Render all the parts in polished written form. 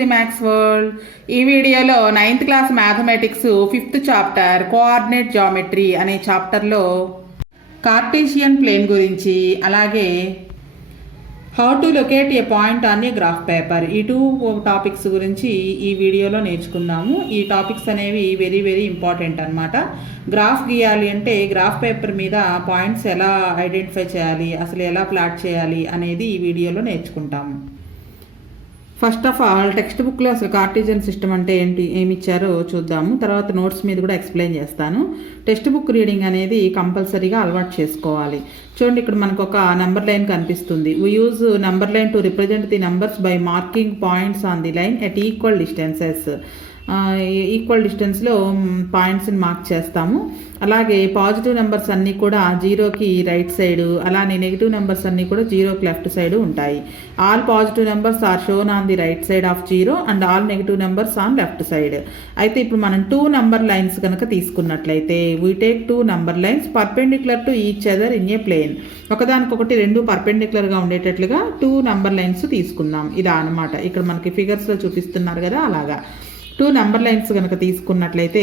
The maths world. ఈ వీడియోలో 9th class mathematics 5th chapter coordinate geometry అనే చాప్టర్లో కార్టేషియన్ ప్లేన్ గురించి, అలాగే how to locate a point on a graph paper, ఈ 2 టాపిక్స్ గురించి ఈ వీడియోలో నేర్చుకుందాము. ఈ టాపిక్స్ అనేవి వెరీ వెరీ ఇంపార్టెంట్ అనమాట. గ్రాఫ్ గీయాలి అంటే గ్రాఫ్ పేపర్ మీద పాయింట్స్ ఎలా ఐడెంటిఫై చేయాలి, అసలు ఎలా ప్లాట్ చేయాలి అనేది ఈ వీడియోలో నేర్చుకుంటాము. ఫస్ట్ ఆఫ్ ఆల్ టెక్స్ట్ బుక్లో అసలు కార్టీజియన్ సిస్టమ్ అంటే ఏంటి, ఏమి ఇచ్చారో చూద్దాము. తర్వాత నోట్స్ మీద కూడా ఎక్స్ప్లెయిన్ చేస్తాను. టెక్స్ట్ బుక్ రీడింగ్ అనేది కంపల్సరీగా అలవాటు చేసుకోవాలి. చూడండి, ఇక్కడ మనకు ఒక నెంబర్ లైన్ కనిపిస్తుంది. We use number line to represent the numbers by marking points on the line at equal distances. Equal డిస్టెన్స్లో పాయింట్స్ని మార్క్ చేస్తాము. అలాగే పాజిటివ్ నెంబర్స్ అన్నీ కూడా 0కి రైట్ సైడు, అలానే నెగిటివ్ నెంబర్స్ అన్నీ కూడా 0కి లెఫ్ట్ సైడ్ ఉంటాయి. All positive numbers are shown on the right side of 0 and all negative numbers on left side. అయితే ఇప్పుడు మనం 2 నెంబర్ లైన్స్ కనుక తీసుకున్నట్లయితే we take 2 number lines perpendicular to each other in a plane. ఒకదానికొకటి 2 పర్పెండిక్యులర్గా ఉండేటట్లుగా 2 number lines తీసుకుందాం. ఇలా అనమాట. ఇక్కడ మనకి ఫిగర్స్లో చూపిస్తున్నారు కదా, అలాగా 2 నెంబర్ లైన్స్ కనుక తీసుకున్నట్లయితే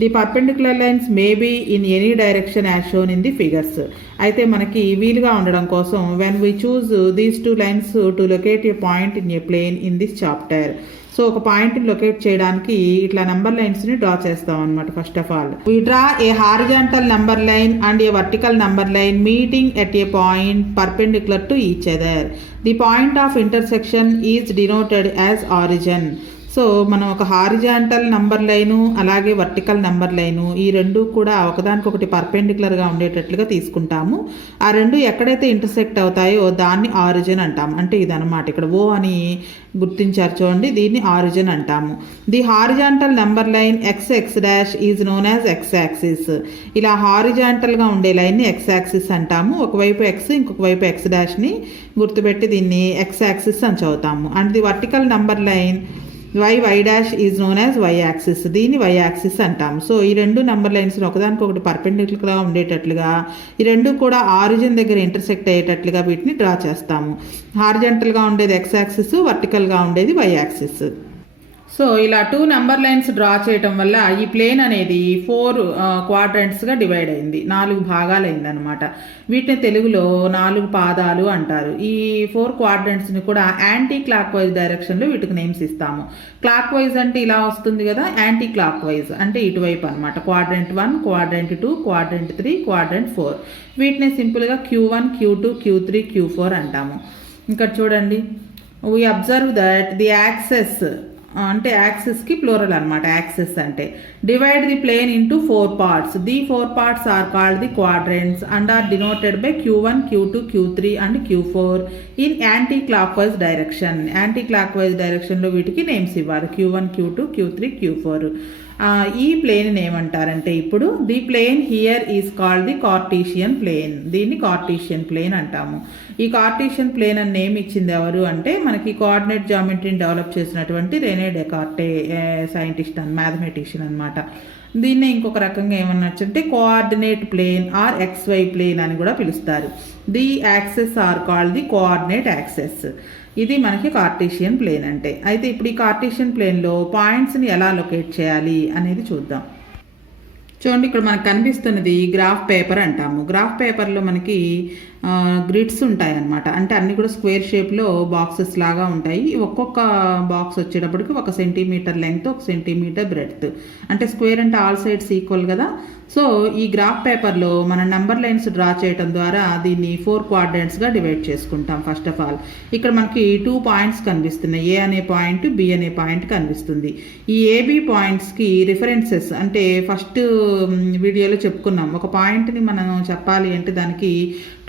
the perpendicular lines may be in any direction as shown in the figures. అయితే మనకి వీలుగా ఉండడం కోసం when we choose these 2 lines to locate a point in a plane in this chapter. So ఒక పాయింట్ని locate చేయడానికి ఇట్లా నెంబర్ లైన్స్ని డ్రా చేస్తాం అనమాట. First of all we draw A horizontal number line and A vertical number line meeting at a point perpendicular to each other. The point of intersection is denoted as origin. So మనం ఒక horizontal number line అలాగే vertical number line ఈ రెండు కూడా ఒకదానికొకటి పర్పెండిక్యులర్గా ఉండేటట్లుగా తీసుకుంటాము. ఆ రెండు ఎక్కడైతే ఇంటర్సెక్ట్ అవుతాయో దాన్ని ఆరిజిన్ అంటాము. అంటే ఇదనమాట, ఇక్కడ ఓ అని గుర్తించారు చూడండి, దీన్ని ఆరిజిన్ అంటాము. The horizontal number line X X dash is known as X axis. ఇలా హారిజాంటల్గా ఉండే లైన్ని ఎక్స్ యాక్సిస్ అంటాము. ఒకవైపు ఎక్స్, ఇంకొక వైపు ఎక్స్ డాష్ని గుర్తుపెట్టి దీన్ని ఎక్స్ యాక్సిస్ అని చదువుతాము. And the vertical number line y dash is known as y axis, దీన్ని వై యాక్సిస్ అంటాం. సో ఈ 2 నెంబర్ లైన్స్ ఒకదానికొకటి పర్పెండిక్యులర్గా ఉండేటట్లుగా ఈ 2 కూడా ఆరిజిన్ దగ్గర ఇంటర్సెక్ట్ అయ్యేటట్లుగా వీటిని డ్రా చేస్తాము. హారిజంటల్గా ఉండేది ఎక్స్ యాక్సిస్, వర్టికల్గా ఉండేది వై యాక్సిస్. సో ఇలా 2 నెంబర్ లైన్స్ డ్రా చేయటం వల్ల ఈ ప్లేన్ అనేది 4 క్వాడ్రంట్స్గా డివైడ్ అయింది, 4 భాగాలైంది అనమాట. వీటిని తెలుగులో 4 పాదాలు అంటారు. ఈ 4 క్వాడ్రంట్స్ని కూడా యాంటీ క్లాక్ వైజ్ డైరెక్షన్లో వీటికి నేమ్స్ ఇస్తాము. క్లాక్ వైజ్ అంటే ఇలా వస్తుంది కదా, యాంటీ క్లాక్ వైజ్ అంటే ఇటువైపు అనమాట. Quadrant 1, quadrant 2, quadrant 3, quadrant 4. వీటిని సింపుల్గా Q1, Q2, Q3, Q4 అంటాము. ఇక్కడ చూడండి, we observe that the axes అంటే యాక్సిస్కి ప్లూరల్ అనమాట. యాక్సిస్ అంటే divide the plane into 4 parts. The 4 parts are called the quadrants and are denoted by Q1, Q2, Q3 and Q4 in anticlockwise direction. Anticlockwise డైరెక్షన్లో వీటికి names ఇవ్వాలి, Q1, Q2, Q3, Q4. ఈ plane ఏమంటారంటే ఇప్పుడు the plane here is called the Cartesian plane. దీన్ని Cartesian plane అంటాము. ఈ Cartesian plane అని నేమ్ ఇచ్చింది ఎవరు అంటే మనకి కోఆర్డినేట్ జామెట్రీని డెవలప్ చేసినటువంటి Rene Descartes scientist and mathematician అనమాట. దీన్నే ఇంకొక రకంగా ఏమన్నట్టు coordinate plane or XY plane అని కూడా పిలుస్తారు. The axes are called the coordinate axes. ఇది మనకి కార్టీషియన్ ప్లేన్ అంటే. అయితే ఇప్పుడు ఈ కార్టీషియన్ ప్లేన్లో పాయింట్స్ని ఎలా లొకేట్ చేయాలి అనేది చూద్దాం. చూడండి, ఇక్కడ మనకు కనిపిస్తున్నది గ్రాఫ్ పేపర్ అంటాము. గ్రాఫ్ పేపర్లో మనకి గ్రిడ్స్ ఉంటాయి అన్నమాట. అంటే అన్నీ కూడా స్క్వేర్ షేప్లో బాక్సెస్ లాగా ఉంటాయి. ఒక్కొక్క బాక్స్ వచ్చేటప్పటికి 1 సెంటీమీటర్ లెంగ్త్, 1 సెంటీమీటర్ బ్రెడ్త్. అంటే స్క్వేర్ అంటే ఆల్ సైడ్స్ ఈక్వల్ కదా. సో ఈ గ్రాఫ్ పేపర్లో మన నెంబర్ లైన్స్ డ్రా చేయడం ద్వారా దీన్ని 4 క్వాడ్రంట్స్గా డివైడ్ చేసుకుంటాం. ఫస్ట్ ఆఫ్ ఆల్ ఇక్కడ మనకి 2 పాయింట్స్ కనిపిస్తున్నాయి. ఏ అనే పాయింట్, బి అనే పాయింట్ కనిపిస్తుంది. ఈ ఏబి పాయింట్స్కి రిఫరెన్సెస్ అంటే ఫస్ట్ వీడియోలో చెప్పుకున్నాం. ఒక పాయింట్ని మనం చెప్పాలి అంటే దానికి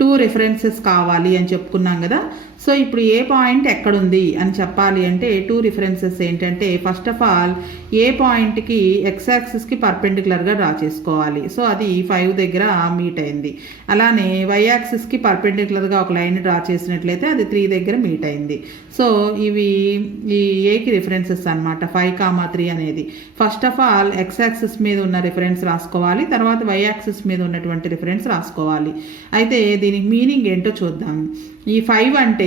2 రిఫరెన్సెస్ కావాలి అని చెప్పుకున్నాం కదా. సో ఇప్పుడు ఏ పాయింట్ ఎక్కడుంది అని చెప్పాలి అంటే 2 రిఫరెన్సెస్ ఏంటంటే ఫస్ట్ ఆఫ్ ఆల్ ఏ పాయింట్కి ఎక్స్ యాక్సిస్కి పర్పెండిక్యులర్గా డ్రా చేసుకోవాలి. సో అది 5 దగ్గర మీట్ అయింది. అలానే వై యాక్సిస్కి పర్పెండిక్యులర్గా ఒక లైన్ డ్రా చేసినట్లయితే అది 3 దగ్గర మీట్ అయింది. సో ఇవి ఈ ఏకి రిఫరెన్సెస్ అనమాట, 5, 3 అనేది. First of all x axis మీద ఉన్న రిఫరెన్స్ రాసుకోవాలి, తర్వాత వై యాక్సిస్ మీద ఉన్నటువంటి రిఫరెన్స్ రాసుకోవాలి. అయితే దీనికి మీనింగ్ ఏంటో చూద్దాం. ఈ 5 అంటే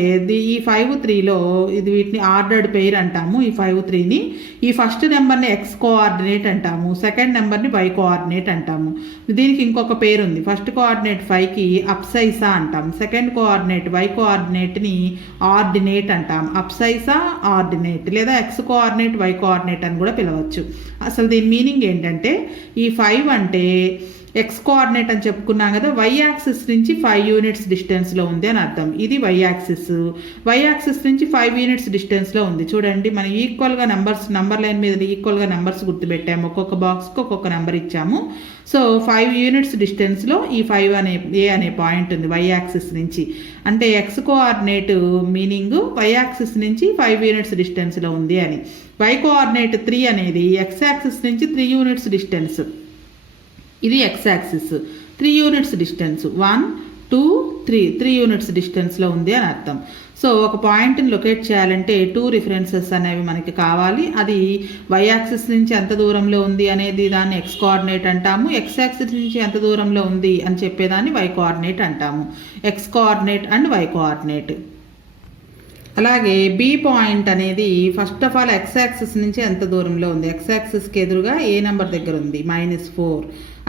ఈ 5 3లో ఇది వీటిని ఆర్డర్డ్ పెయిర్ అంటాము. ఈ 5 3ని ఈ ఫస్ట్ నెంబర్ని ఎక్స్ కోఆర్డినేట్ అంటాము, సెకండ్ నెంబర్ని వై కోఆర్డినేట్ అంటాము. దీనికి ఇంకొక పేరు ఉంది. ఫస్ట్ కోఆర్డినేట్ 5కి అప్సైసా అంటాం, సెకండ్ కోఆర్డినేట్ వై కోఆర్డినేట్ని ఆర్డినేట్ అంటాం. అప్సైసా ఆర్డినేట్ లేదా ఎక్స్ కోఆర్డినేట్ వై కోఆర్డినేట్ అని కూడా పిలవచ్చు. అసలు దీని మీనింగ్ ఏంటంటే ఈ 5 అంటే ఎక్స్ కోఆర్డినేట్ అని చెప్పుకున్నాం కదా, వై యాక్సిస్ నుంచి 5 యూనిట్స్ డిస్టెన్స్లో ఉంది అని అర్థం. ఇది వై యాక్సిస్ నుంచి 5 యూనిట్స్ డిస్టెన్స్లో ఉంది. చూడండి, మనం ఈక్వల్గా నంబర్ లైన్ మీద ఈక్వల్గా నెంబర్స్ గుర్తుపెట్టాము. ఒక్కొక్క బాక్స్కి ఒక్కొక్క నెంబర్ ఇచ్చాము. సో 5 యూనిట్స్ డిస్టెన్స్లో ఈ 5 అనే పాయింట్ ఉంది వై యాక్సిస్ నుంచి. అంటే x coordinate meaning y axis నుంచి 5 యూనిట్స్ డిస్టెన్స్లో ఉంది అని. వై కోఆర్డినేట్ 3 అనేది ఎక్స్ యాక్సిస్ నుంచి 3 యూనిట్స్ డిస్టెన్స్. ఇది x axis 3 units distance, 1 2 3 units డిస్టెన్స్లో ఉంది అని అర్థం. సో ఒక పాయింట్ని లొకేట్ చేయాలంటే 2 రిఫరెన్సెస్ అనేవి మనకి కావాలి. అది వై యాక్సిస్ నుంచి ఎంత దూరంలో ఉంది అనేది దాన్ని ఎక్స్ కోఆర్డినేట్ అంటాము. ఎక్స్ యాక్సిస్ నుంచి ఎంత దూరంలో ఉంది అని చెప్పేదాన్ని వై కోఆర్డినేట్ అంటాము. X coordinate and y coordinate. అలాగే బి పాయింట్ అనేది first of all x axis నుంచి ఎంత దూరంలో ఉంది. ఎక్స్ యాక్సిస్కి ఎదురుగా ఏ నెంబర్ దగ్గర ఉంది, -4.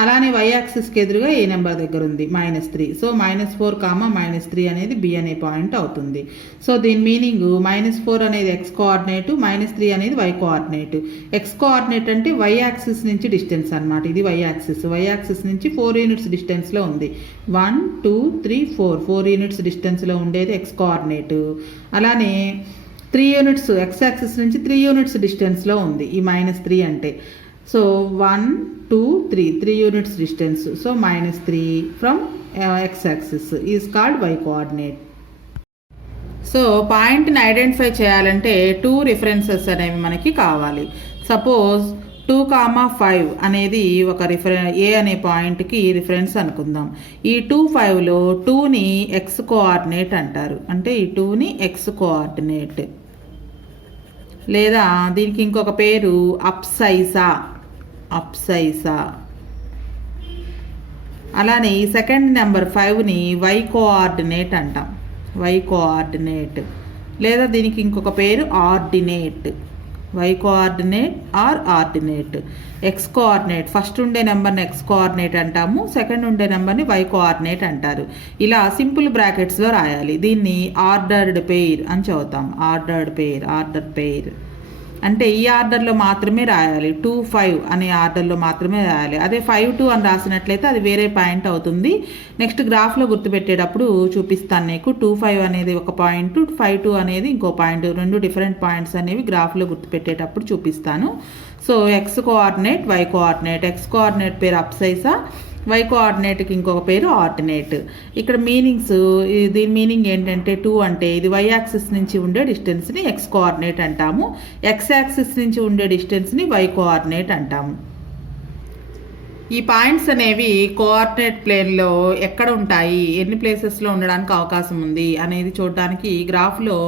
అలానే వై యాక్సిస్కి ఎదురుగా ఏ నెంబర్ దగ్గర ఉంది, -3. సో -4, -3 అనేది బి అనే పాయింట్ అవుతుంది. సో దీని మీనింగ్ -4 అనేది ఎక్స్ కోఆర్డినేట్, -3 అనేది వై కోఆర్డినేట్. ఎక్స్ కోఆర్డినేట్ అంటే వై యాక్సిస్ నుంచి డిస్టెన్స్ అనమాట. ఇది వై యాక్సిస్ నుంచి 4 యూనిట్స్ డిస్టెన్స్లో ఉంది. 1 2 3 4 యూనిట్స్ డిస్టెన్స్లో ఉండేది ఎక్స్ కోఆర్డినేట్. అలానే 3 యూనిట్స్ ఎక్స్ యాక్సిస్ నుంచి 3 యూనిట్స్ డిస్టెన్స్లో ఉంది ఈ -3 అంటే. So 1 2 3 units distance. So -3 from x axis is called y coordinate. So పాయింట్ని ఐడెంటిఫై చేయాలంటే 2 రిఫరెన్సెస్ అనేవి మనకి కావాలి. సపోజ్ 2, 5 అనేది ఒక ఏ అనే పాయింట్కి రిఫరెన్స్ అనుకుందాం. ఈ 2 5లో 2ని ఎక్స్ కోఆర్డినేట్ అంటారు. అంటే ఈ 2ని ఎక్స్ కోఆర్డినేట్, లేదా దీనికి ఇంకొక పేరు అప్సైసా. అలానే ఈ సెకండ్ నెంబర్ 5ని వై కోఆర్డినేట్ అంటాం, వై కోఆర్డినేట్. లేదా దీనికి ఇంకొక పేరు ordinate, y coordinate or ordinate. X coordinate first ఉండే నెంబర్ని ఎక్స్ కోఆర్డినేట్ అంటాము, సెకండ్ ఉండే నెంబర్ని వై కోఆర్డినేట్ అంటారు. ఇలా సింపుల్ బ్రాకెట్స్లో రాయాలి. దీన్ని ఆర్డర్డ్ పెయిర్ అని చదువుతాం. ఆర్డర్ పెయిర్ అంటే ఈ ఆర్డర్లో మాత్రమే రాయాలి. 2 5 అనే ఆర్డర్లో మాత్రమే రాయాలి. అదే 5 2 అని రాసినట్లయితే అది వేరే పాయింట్ అవుతుంది. నెక్స్ట్ గ్రాఫ్లో గుర్తుపెట్టేటప్పుడు చూపిస్తాను నీకు. 2 5 అనేది ఒక పాయింట్, 5 2 అనేది ఇంకో పాయింట్. 2 డిఫరెంట్ పాయింట్స్ అనేవి గ్రాఫ్లో గుర్తుపెట్టేటప్పుడు చూపిస్తాను. So x coordinate, y coordinate. X coordinate పేరు అప్సైసా, వై కోఆర్డినేట్కి ఇంకొక పేరు ఆర్డినేట్. ఇక్కడ దీని మీనింగ్ ఏంటంటే 2 అంటే ఇది వై యాక్సిస్ నుంచి ఉండే డిస్టెన్స్ని ఎక్స్ కోఆర్డినేట్ అంటాము, ఎక్స్ యాక్సిస్ నుంచి ఉండే డిస్టెన్స్ని వై కోఆర్డినేట్ అంటాము. ఈ పాయింట్స్ అనేవి కోఆర్డినేట్ ప్లేన్లో ఎక్కడ ఉంటాయి, ఎన్ని ప్లేసెస్లో ఉండడానికి అవకాశం ఉంది అనేది చూడడానికి గ్రాఫ్లో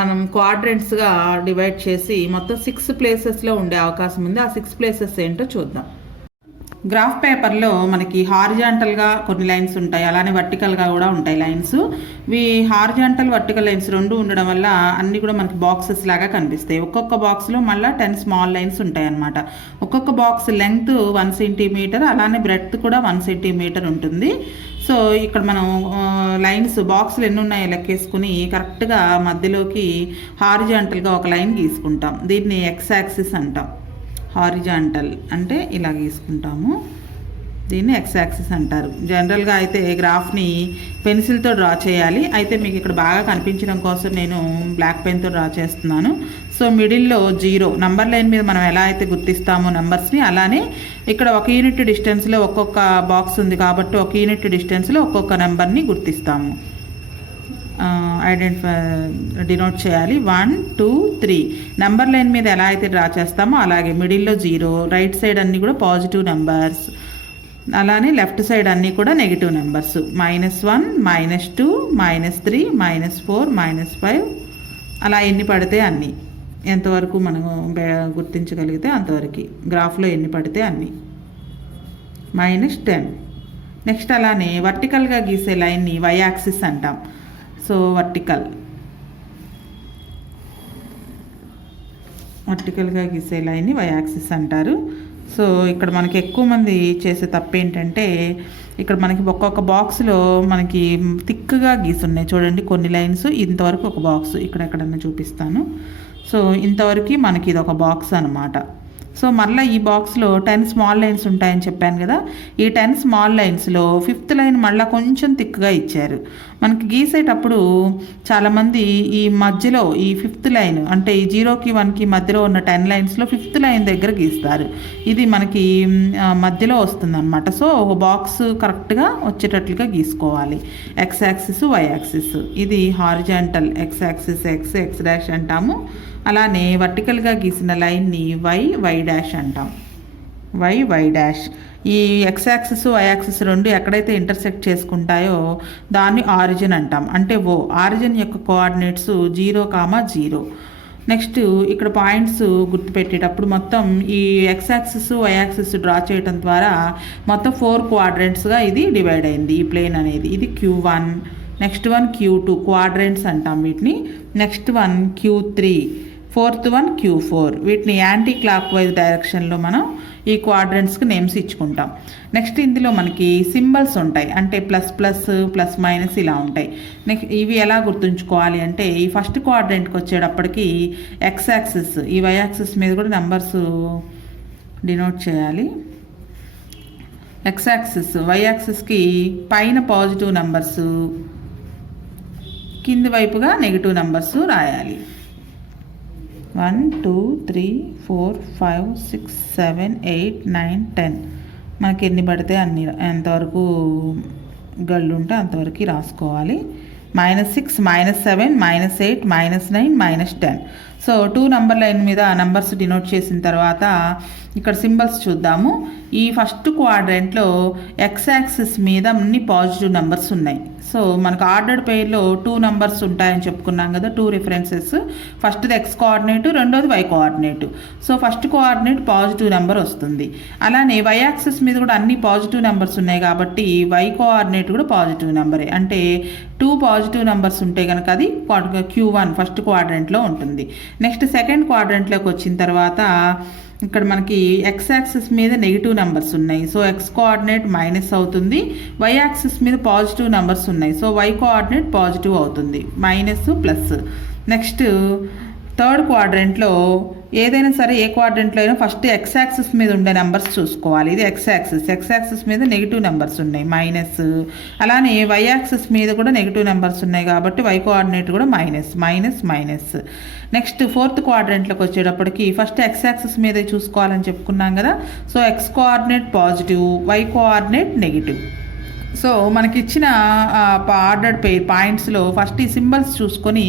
మనం క్వాడ్రంట్స్గా డివైడ్ చేసి మొత్తం 6 ప్లేసెస్లో ఉండే అవకాశం ఉంది. ఆ 6 ప్లేసెస్ ఏంటో చూద్దాం. గ్రాఫ్ పేపర్లో మనకి హారిజాంటల్గా కొన్ని లైన్స్ ఉంటాయి, అలానే వర్టికల్గా కూడా ఉంటాయి లైన్స్. హారిజాంటల్ వర్టికల్ లైన్స్ 2 ఉండడం వల్ల అన్నీ కూడా మనకి బాక్సెస్ లాగా కనిపిస్తాయి. ఒక్కొక్క బాక్స్లో మళ్ళీ 10 స్మాల్ లైన్స్ ఉంటాయి అన్నమాట. ఒక్కొక్క బాక్స్ లెంగ్త్ 1 సెంటీమీటర్, అలానే బ్రెడ్త్ కూడా 1 సెంటీమీటర్ ఉంటుంది. సో ఇక్కడ మనం లైన్స్ బాక్సులు ఎన్ని ఉన్నాయో లెక్కేసుకుని కరెక్ట్గా మధ్యలోకి హారిజాంటల్గా ఒక లైన్ గీసుకుంటాం. దీన్ని ఎక్స్ యాక్సిస్ అంటాం. హారిజాంటల్ అంటే ఇలా గీసుకుంటాము, దీన్ని ఎక్స్ యాక్సిస్ అంటారు. జనరల్గా అయితే గ్రాఫ్ని పెన్సిల్తో డ్రా చేయాలి. అయితే మీకు ఇక్కడ బాగా కనిపించడం కోసం నేను బ్లాక్ పెన్తో డ్రా చేస్తున్నాను. సో మిడిల్లో 0 నంబర్ లైన్ మీద మనం ఎలా అయితే గుర్తిస్తామో నెంబర్స్ని, అలానే ఇక్కడ 1 యూనిట్ డిస్టెన్స్లో ఒక్కొక్క బాక్స్ ఉంది కాబట్టి 1 యూనిట్ డిస్టెన్స్లో ఒక్కొక్క నెంబర్ని గుర్తిస్తాము, డినోట్ చేయాలి. 1 2 3 నెంబర్ లైన్ మీద ఎలా అయితే డ్రా చేస్తామో అలాగే మిడిల్లో 0, రైట్ సైడ్ అన్నీ కూడా పాజిటివ్ నెంబర్స్, అలానే లెఫ్ట్ సైడ్ అన్నీ కూడా నెగిటివ్ నెంబర్స్. -1 -2 -3 -4 -5 అలా ఎన్ని పడితే అన్నీ, ఎంతవరకు మనం గుర్తించగలిగితే అంతవరకు, గ్రాఫ్లో ఎన్ని పడితే అన్నీ. -10. నెక్స్ట్ అలానే వర్టికల్గా గీసే లైన్ని వై యాక్సిస్ అంటాం. సో వర్టికల్గా గీసే లైన్ని వై యాక్సిస్ అంటారు. సో ఇక్కడ మనకి ఎక్కువ మంది చేసే తప్పు ఏంటంటే ఇక్కడ మనకి ఒక్కొక్క బాక్స్లో మనకి థిక్గా గీసున్నాయి చూడండి కొన్ని లైన్స్. ఇంతవరకు ఒక బాక్స్ ఎక్కడన్నా చూపిస్తాను. సో ఇంతవరకు మనకి ఇది ఒక బాక్స్ అనమాట. సో మళ్ళీ ఈ బాక్స్లో 10 స్మాల్ లైన్స్ ఉంటాయని చెప్పాను కదా. ఈ 10 స్మాల్ లైన్స్లో 5th లైన్ మళ్ళీ కొంచెం థిక్గా ఇచ్చారు. మనకి గీసేటప్పుడు చాలామంది ఈ మధ్యలో ఈ 5th లైన్ అంటే ఈ 0కి 1కి మధ్యలో ఉన్న 10 లైన్స్లో 5th లైన్ దగ్గర గీస్తారు. ఇది మనకి మధ్యలో వస్తుంది అనమాట. సో ఒక బాక్స్ కరెక్ట్గా వచ్చేటట్లుగా గీసుకోవాలి. ఎక్స్ యాక్సిస్ వై యాక్సిస్, ఇది horizontal x axis x dash అంటాము. అలానే వర్టికల్గా గీసిన లైన్ని వై డాష్ అంటాం. Y dash. ఈ ఎక్స్ యాక్సిస్ వై యాక్సిస్ రెండు ఎక్కడైతే ఇంటర్సెక్ట్ చేసుకుంటాయో దాన్ని ఆరిజిన్ అంటాం. అంటే ఆరిజిన్ యొక్క కోఆర్డినేట్స్ 0, 0. నెక్స్ట్ ఇక్కడ పాయింట్స్ గుర్తుపెట్టేటప్పుడు మొత్తం ఈ x axis y axis draw చేయడం ద్వారా మొత్తం 4 క్వాడ్రెంట్స్గా ఇది డివైడ్ అయింది ఈ ప్లేన్ అనేది. ఇది Q1, next one Q2 quadrants అంటాం వీటిని. Next one Q3, 4th one Q4. వీటిని యాంటీ క్లాక్ వైజ్ డైరెక్షన్లో మనం ఈ క్వాడ్రెంట్స్కి నేమ్స్ ఇచ్చుకుంటాం. నెక్స్ట్ ఇందులో మనకి సింబల్స్ ఉంటాయి, అంటే ప్లస్ మైనస్ ఇలా ఉంటాయి. నెక్స్ట్ ఇవి ఎలా గుర్తుంచుకోవాలి అంటే ఈ ఫస్ట్ క్వాడ్రెంట్కి వచ్చేటప్పటికి ఎక్స్ యాక్సిస్ ఈ వై యాక్సిస్ మీద కూడా నెంబర్స్ డినోట్ చేయాలి. ఎక్స్ యాక్సిస్ వై యాక్సిస్కి పైన పాజిటివ్ నెంబర్స్, కింది వైపుగా నెగిటివ్ నెంబర్స్ రాయాలి. 1 2 3 4 5 6 7 8 9 10 మనకి ఎన్ని పడితే అన్ని ఎంతవరకు గళ్ళు ఉంటే అంతవరకు రాసుకోవాలి. -6 -7 -8 -9 -10. సో 2 నెంబర్ లైన్ మీద నెంబర్స్ డినోట్ చేసిన తర్వాత ఇక్కడ సింబల్స్ చూద్దాము. ఈ ఫస్ట్ క్వాడ్రెంట్లో ఎక్స్ యాక్సిస్ మీద అన్ని పాజిటివ్ నెంబర్స్ ఉన్నాయి. సో మనకు ఆర్డర్డ్ పెయిర్లో 2 నెంబర్స్ ఉంటాయని చెప్పుకున్నాం కదా, 2 రిఫరెన్సెస్. ఫస్ట్ది ఎక్స్ కోఆర్డినేటు, రెండోది Y coordinate. So first coordinate positive number వస్తుంది. అలానే వై యాక్సిస్ మీద కూడా అన్ని పాజిటివ్ నెంబర్స్ ఉన్నాయి కాబట్టి వై కోఆర్డినేట్ కూడా పాజిటివ్ నెంబరే. అంటే 2 పాజిటివ్ నెంబర్స్ ఉంటే కనుక అది Q1 ఫస్ట్ క్వాడ్రెంట్లో ఉంటుంది. నెక్స్ట్ సెకండ్ క్వాడ్రెంట్లోకి వచ్చిన తర్వాత ఇక్కడ మనకి ఎక్స్ యాక్సిస్ మీద నెగిటివ్ నెంబర్స్ ఉన్నాయి. సో ఎక్స్ కోఆర్డినేట్ మైనస్ అవుతుంది. వై యాక్సిస్ మీద పాజిటివ్ నెంబర్స్ ఉన్నాయి. సో వై కోఆర్డినేట్ పాజిటివ్ అవుతుంది, మైనస్ ప్లస్. నెక్స్ట్ థర్డ్ క్వాడ్రెంట్లో ఏదైనా సరే ఏ క్వాడ్రెంట్లో అయినా ఫస్ట్ ఎక్స్ యాక్సిస్ మీద ఉండే నెంబర్స్ చూసుకోవాలి. ఇది ఎక్స్ యాక్సిస్ మీద నెగిటివ్ నెంబర్స్ ఉన్నాయి, మైనస్. అలానే వై యాక్సిస్ మీద కూడా నెగిటివ్ నెంబర్స్ ఉన్నాయి కాబట్టి వై కోఆర్డినేట్ కూడా మైనస్. నెక్స్ట్ 4th క్వాడ్రెంట్లోకి వచ్చేటప్పటికి ఫస్ట్ ఎక్స్ యాక్సిస్ మీద చూసుకోవాలని చెప్పుకున్నాం కదా. So x coordinate positive, y coordinate negative. So మనకి ఇచ్చిన ఆర్డర్డ్ పెయిర్ పాయింట్స్లో ఫస్ట్ ఈ సింబల్స్ చూసుకొని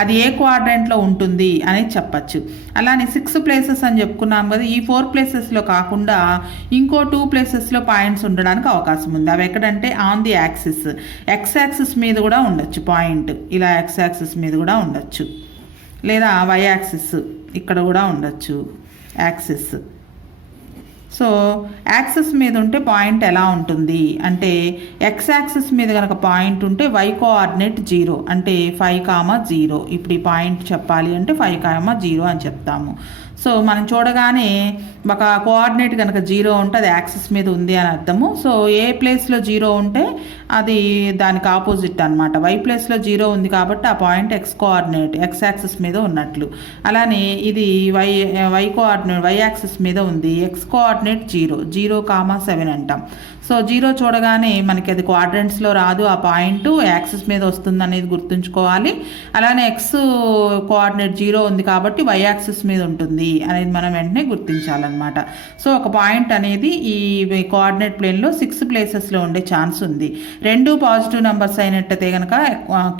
అది ఏ క్వాడ్రెంట్లో ఉంటుంది అనేది చెప్పచ్చు. అలానే 6 ప్లేసెస్ అని చెప్పుకున్నాం కదా, ఈ 4 ప్లేసెస్లో కాకుండా ఇంకో 2 ప్లేసెస్లో పాయింట్స్ ఉండడానికి అవకాశం ఉంది. అవి ఎక్కడంటే on the axis, x axis మీద కూడా ఉండొచ్చు పాయింట్, ఇలా ఎక్స్ యాక్సిస్ మీద కూడా ఉండొచ్చు. లేదా వై యాక్సిస్ ఇక్కడ కూడా ఉండొచ్చు యాక్సిస్. సో యాక్సిస్ మీద ఉంటే పాయింట్ ఎలా ఉంటుంది అంటే ఎక్స్ యాక్సిస్ మీద కనుక పాయింట్ ఉంటే వై కోఆర్డినేట్ 0 అంటే 5, 0. ఇప్పుడు ఈ పాయింట్ చెప్పాలి అంటే 5, 0 అని చెప్తాము. సో మనం చూడగానే ఒక కోఆర్డినేట్ కనుక 0 ఉంటే అది యాక్సిస్ మీద ఉంది అని అర్థము. సో ఏ ప్లేస్లో 0 ఉంటే అది దానికి ఆపోజిట్ అనమాట. వై ప్లేస్లో 0 ఉంది కాబట్టి ఆ point X coordinate X axis మీద ఉన్నట్లు. అలానే ఇది వై కోఆర్డినేట్ వై యాక్సిస్ మీద ఉంది, ఎక్స్ కోఆర్డినేట్ 0, 7 అంటాం. సో 0 చూడగానే మనకి అది క్వాడ్రెంట్స్లో రాదు, ఆ పాయింట్ యాక్సిస్ మీద వస్తుంది అనేది గుర్తుంచుకోవాలి. అలానే ఎక్స్ కోఆర్డినేట్ 0 ఉంది కాబట్టి వై యాక్సిస్ మీద ఉంటుంది అనేది మనం వెంటనే గుర్తించాలన్నమాట. సో ఒక పాయింట్ అనేది ఈ కోఆర్డినేట్ ప్లేన్లో 6 ప్లేసెస్లో ఉండే ఛాన్స్ ఉంది. 2 పాజిటివ్ నెంబర్స్ అయినట్టయితే కనుక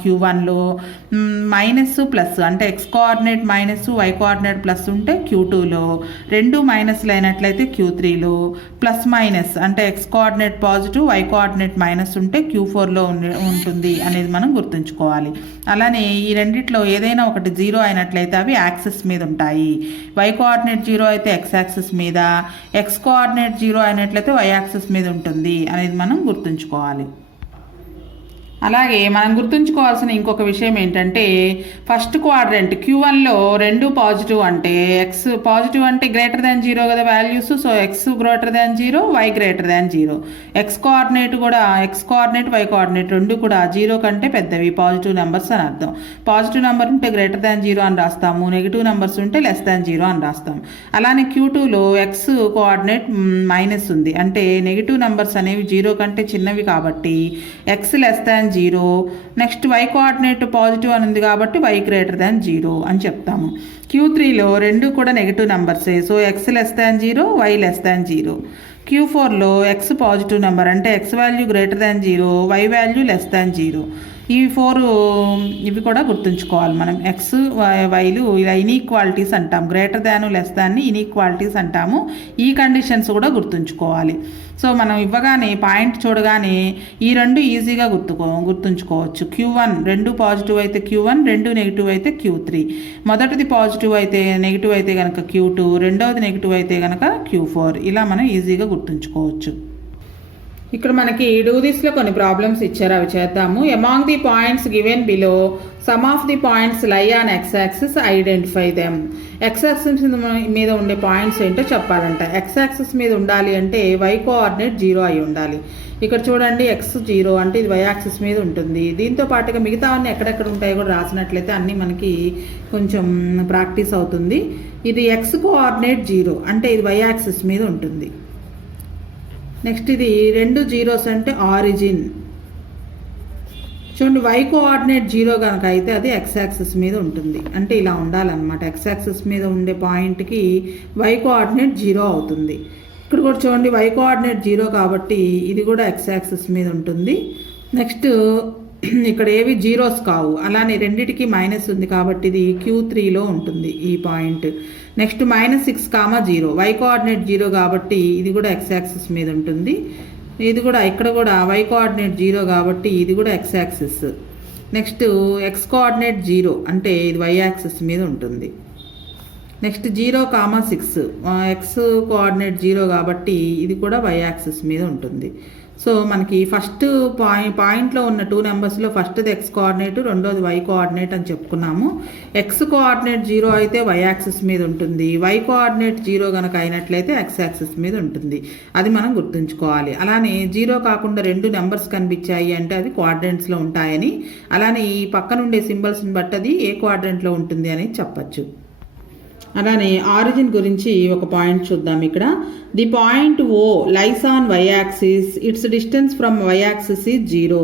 Q1లో మైనస్ ప్లస్ అంటే x coordinate minus y coordinate plus ఉంటే Q2లో, 2 మైనస్లు అయినట్లయితే Q3లో, ప్లస్ మైనస్ అంటే x coordinate positive y coordinate minus ఉంటే Q4లో ఉంటుంది అనేది మనం గుర్తుంచుకోవాలి. అలానే ఈ రెండిట్లో ఏదైనా ఒకటి 0 అయినట్లయితే అవి యాక్సిస్ మీద ఉంటాయి. వై కోఆర్డినేట్ 0 అయితే ఎక్స్ యాక్సిస్ మీద, ఎక్స్ కోఆర్డినేట్ 0 అయినట్లయితే వై యాక్సిస్ మీద ఉంటుంది అనేది మనం గుర్తుంచుకోవాలి. అలాగే మనం గుర్తుంచుకోవాల్సిన ఇంకొక విషయం ఏంటంటే ఫస్ట్ క్వాడ్రెంట్ Q1లో రెండు పాజిటివ్ అంటే ఎక్స్ పాజిటివ్ అంటే గ్రేటర్ దాన్ 0 కదా values. So x greater than 0, y greater than 0. X coordinate కూడా ఎక్స్ కోఆర్డినేట్ వై కోఆర్డినేట్ రెండు కూడా 0 కంటే పెద్దవి పాజిటివ్ నెంబర్స్ అని అర్థం. పాజిటివ్ నెంబర్ ఉంటే గ్రేటర్ దాన్ 0 అని రాస్తాము, నెగిటివ్ నెంబర్స్ ఉంటే లెస్ దాన్ 0 అని రాస్తాము. అలానే Q2లో ఎక్స్ కోఆర్డినేట్ మైనస్ ఉంది అంటే నెగిటివ్ నెంబర్స్ అనేవి 0 కంటే చిన్నవి కాబట్టి x less than 0. Next y coordinate positive అని ఉంది కాబట్టి వై గ్రేటర్ దాన్ 0 అని చెప్తాము. Q3లో రెండు కూడా నెగిటివ్ నెంబర్సే. So X less than 0, Y less than 0. Q4లో ఎక్స్ పాజిటివ్ నెంబర్ అంటే X value greater than 0, Y value less than 0. ఇవి కూడా గుర్తుంచుకోవాలి మనం. ఎక్స్ వైలు ఇలా ఇన్ఈక్వాలిటీస్ అంటాం, గ్రేటర్ దాన్ లెస్ దాన్ని ఇన్ఈక్వాలిటీస్ అంటాము. ఈ కండిషన్స్ కూడా గుర్తుంచుకోవాలి. సో మనం ఇవ్వగానే పాయింట్ చూడగానే ఈ రెండు ఈజీగా గుర్తుంచుకోవచ్చు. Q1 రెండు పాజిటివ్ అయితే Q1, రెండు నెగిటివ్ అయితే Q3. మొదటిది పాజిటివ్ అయితే నెగిటివ్ అయితే కనుక Q2, రెండవది నెగిటివ్ అయితే కనుక Q4. ఇలా మనం ఈజీగా గుర్తుంచుకోవచ్చు. ఇక్కడ మనకి డూ దిస్లో కొన్ని ప్రాబ్లమ్స్ ఇచ్చారు, అవి చేద్దాము. Among the points given below some of the points lie on x axis, identify them. X axis మీద ఉండే పాయింట్స్ ఏంటో చెప్పాలంట. ఎక్స్ యాక్సిస్ మీద ఉండాలి అంటే వై కోఆర్డినేట్ 0 అయి ఉండాలి. ఇక్కడ చూడండి ఎక్స్ 0 అంటే ఇది వై యాక్సిస్ మీద ఉంటుంది. దీంతో పాటుగా మిగతా అన్ని ఎక్కడెక్కడ ఉంటాయో కూడా రాసినట్లయితే అన్నీ మనకి కొంచెం ప్రాక్టీస్ అవుతుంది. ఇది ఎక్స్ కోఆర్డినేట్ 0 అంటే ఇది వై యాక్సిస్ మీద ఉంటుంది. నెక్స్ట్ ఇది రెండు జీరోస్ అంటే ఆరిజిన్. చూడండి వై కోఆర్డినేట్ 0 కనుక అయితే అది ఎక్స్ యాక్సిస్ మీద ఉంటుంది అంటే ఇలా ఉండాలన్నమాట. ఎక్స్ యాక్సిస్ మీద ఉండే పాయింట్కి వై కోఆర్డినేట్ 0 అవుతుంది. ఇక్కడ కూడా చూడండి వై కోఆర్డినేట్ 0 కాబట్టి ఇది కూడా ఎక్స్ యాక్సిస్ మీద ఉంటుంది. నెక్స్ట్ ఇక్కడ ఏవి జీరోస్ కావు, అలానే రెండిటికి మైనస్ ఉంది కాబట్టి ఇది Q3లో ఉంటుంది ఈ పాయింట్. నెక్స్ట్ -6, 0 వై కోఆర్డినేట్ 0 కాబట్టి ఇది కూడా ఎక్స్ యాక్సిస్ మీద ఉంటుంది. ఇది కూడా ఇక్కడ కూడా వై కోఆర్డినేట్ 0 కాబట్టి ఇది కూడా X axis. Next X coordinate 0 అంటే ఇది వై యాక్సిస్ మీద ఉంటుంది. నెక్స్ట్ 0, 6 ఎక్స్ కోఆర్డినేట్ 0 కాబట్టి ఇది కూడా వై యాక్సిస్ మీద ఉంటుంది. సో మనకి ఫస్ట్ పాయింట్లో ఉన్న 2 నెంబర్స్లో ఫస్ట్ది ఎక్స్ కోఆర్డినేట్, రెండోది వై కోఆర్డినేట్ అని చెప్పుకున్నాము. ఎక్స్ కోఆర్డినేట్ 0 అయితే వై యాక్సిస్ మీద ఉంటుంది, వై కోఆర్డినేట్ 0 కనుక అయినట్లయితే ఎక్స్ యాక్సిస్ మీద ఉంటుంది. అది మనం గుర్తుంచుకోవాలి. అలానే 0 కాకుండా రెండు నెంబర్స్ కనిపించాయి అంటే అది క్వాడ్రెంట్స్లో ఉంటాయని, అలానే ఈ పక్కన ఉండే సింబల్స్ని బట్టి అది ఏ క్వాడ్రెంట్లో ఉంటుంది అని చెప్పచ్చు. అలానే ఆరిజిన్ గురించి ఒక పాయింట్ చూద్దాం. ఇక్కడ the point O lies on y axis, its distance from y axis is 0,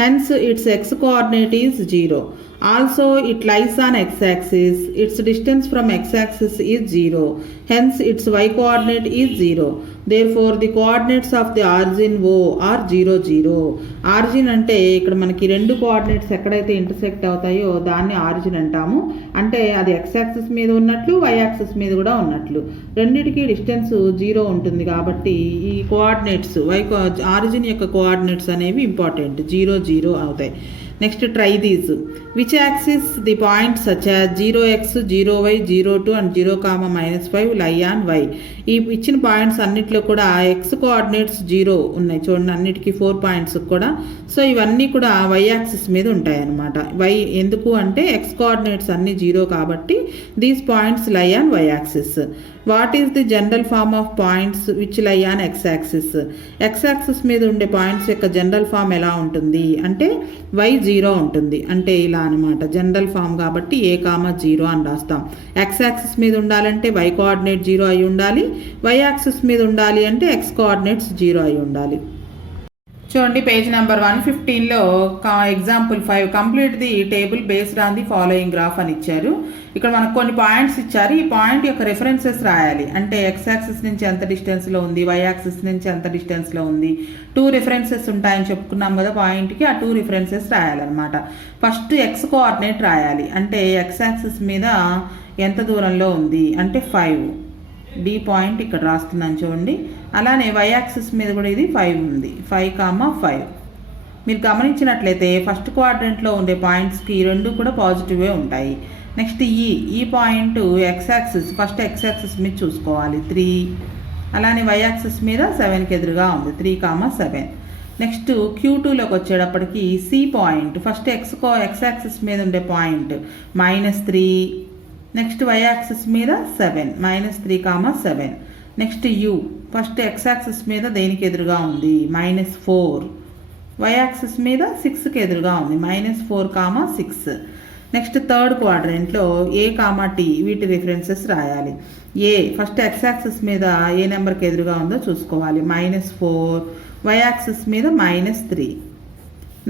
hence its x coordinate is 0. Also it lies on x-axis, its distance from x-axis is 0, hence its y-coordinate is 0. Therefore the coordinates of the origin O are 0, 0. Origin అంటే ఇక్కడ మనకి రెండు coordinates ఎక్కడైతే intersect అవుతాయో దాన్ని origin అంటాము. అంటే అది ఎక్స్ యాక్సిస్ మీద ఉన్నట్లు వై యాక్సిస్ మీద కూడా ఉన్నట్లు రెండిటికి డిస్టెన్స్ 0 ఉంటుంది కాబట్టి ఈ కోఆర్డినేట్స్ ఆరిజిన్ యొక్క కోఆర్డినేట్స్ అనేవి ఇంపార్టెంట్, 0, 0 అవుతాయి. Next try these. Which axis the points such as 0x, 0y, 02 and 0, -5 లై ఆన్ వై. ఈ ఇచ్చిన పాయింట్స్ అన్నిట్లో కూడా ఎక్స్ కోఆర్డినేట్స్ 0 ఉన్నాయి చూడండి, అన్నిటికీ 4 పాయింట్స్ కూడా. సో ఇవన్నీ కూడా వై యాక్సిస్ మీద ఉంటాయి అన్నమాట. వై ఎందుకు అంటే ఎక్స్ కోఆర్డినేట్స్ అన్ని 0 కాబట్టి these points lie on y axis. What is the general form of points which lie on x axis? X axis మీద ఉండే పాయింట్స్ యొక్క జనరల్ ఫామ్ ఎలా ఉంటుంది అంటే వై 0 ఉంటుంది అంటే ఇలా అనమాట. జనరల్ ఫామ్ కాబట్టి A, 0 అని రాస్తాం. ఎక్స్ యాక్సిస్ మీద ఉండాలంటే వై కోఆర్డినేట్ 0 అయి ఉండాలి, వై యాక్సిస్ మీద ఉండాలి అంటే ఎక్స్ కోఆర్డినేట్స్ 0 అయి ఉండాలి. చూడండి పేజ్ నెంబర్ 115లో example 5 complete the table based on the following graph అని ఇచ్చారు. ఇక్కడ మనకు కొన్ని పాయింట్స్ ఇచ్చారు, ఈ పాయింట్ యొక్క రెఫరెన్సెస్ రాయాలి. అంటే ఎక్స్ యాక్సిస్ నుంచి ఎంత డిస్టెన్స్లో ఉంది, వై యాక్సిస్ నుంచి ఎంత డిస్టెన్స్లో ఉంది. 2 రిఫరెన్సెస్ ఉంటాయని చెప్పుకున్నాం కదా పాయింట్కి, ఆ 2 రిఫరెన్సెస్ రాయాలన్నమాట. ఫస్ట్ ఎక్స్ కోఆర్డినేట్ రాయాలి, అంటే ఎక్స్ యాక్సిస్ మీద ఎంత దూరంలో ఉంది అంటే 5. డి పాయింట్ ఇక్కడ రాస్తున్నాను చూడండి. అలానే వై యాక్సిస్ మీద కూడా ఇది 5 ఉంది, 5, 5. మీరు గమనించినట్లయితే ఫస్ట్ క్వాడ్రంట్లో ఉండే పాయింట్స్కి రెండు కూడా పాజిటివే ఉంటాయి. నెక్స్ట్ ఈ point X axis, first x axis మీద చూసుకోవాలి 3, అలానే వై యాక్సిస్ మీద 7కి ఎదురుగా ఉంది 3, 7. నెక్స్ట్ Q2లోకి వచ్చేటప్పటికి C point, first x axis మీద ఉండే పాయింట్ -3, నెక్స్ట్ y యాక్సిస్ మీద 7, -3, 7. Next you first x axis మీద దేనికి ఎదురుగా ఉంది -4, y యాక్సిస్ మీద 6కి ఎదురుగా ఉంది -4, 6. నెక్స్ట్ థర్డ్ క్వాడ్రెంట్లో A, T వీటి రిఫరెన్సెస్ రాయాలి. ఏ ఫస్ట్ x యాక్సిస్ మీద ఏ నెంబర్కి ఎదురుగా ఉందో చూసుకోవాలి -4, y యాక్సిస్ మీద -3.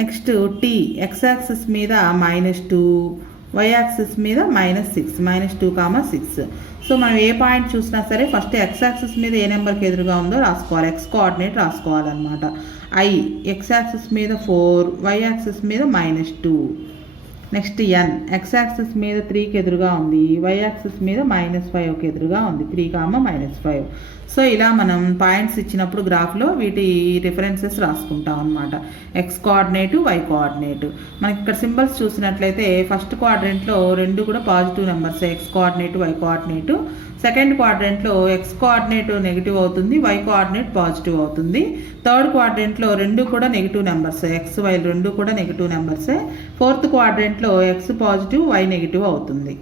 నెక్స్ట్ T x యాక్సిస్ మీద -2, y యాక్సిస్ మీద -6, -2, 6. సో మనం ఏ పాయింట్ చూసినా సరే ఫస్ట్ x యాక్సిస్ మీద ఏ నెంబర్కి ఎదురుగా ఉందో రాసుకోవాలి, x కోఆర్డినేట్ రాసుకోవాలన్నమాట. I x యాక్సిస్ మీద 4, y యాక్సిస్ మీద -2. నెక్స్ట్ n x యాక్సిస్ మీద 3కి ఎదురుగా ఉంది, y యాక్సిస్ మీద -5కి ఎదురుగా ఉంది 3, -5. సో ఇలా మనం పాయింట్స్ ఇచ్చినప్పుడు గ్రాఫ్లో వీటి రిఫరెన్సెస్ రాసుకుంటాం అనమాట. X coordinate, Y coordinate. మనకి ఇక్కడ సింబల్స్ చూసినట్లయితే ఫస్ట్ క్వాడ్రెంట్లో రెండు కూడా positive numbers, X coordinate, Y coordinate. Second క్వాడ్రెంట్లో ఎక్స్ కోఆర్డినేట్ నెగిటివ్ అవుతుంది, వై కోఆర్డినేట్ పాజిటివ్ అవుతుంది. థర్డ్ క్వాడ్రెంట్లో రెండు కూడా నెగిటివ్ నెంబర్స్, ఎక్స్ వై రెండు కూడా నెగిటివ్ నెంబర్సే. ఫోర్త్ క్వాడ్రెంట్లో ఎక్స్ పాజిటివ్, వై నెగిటివ్ అవుతుంది.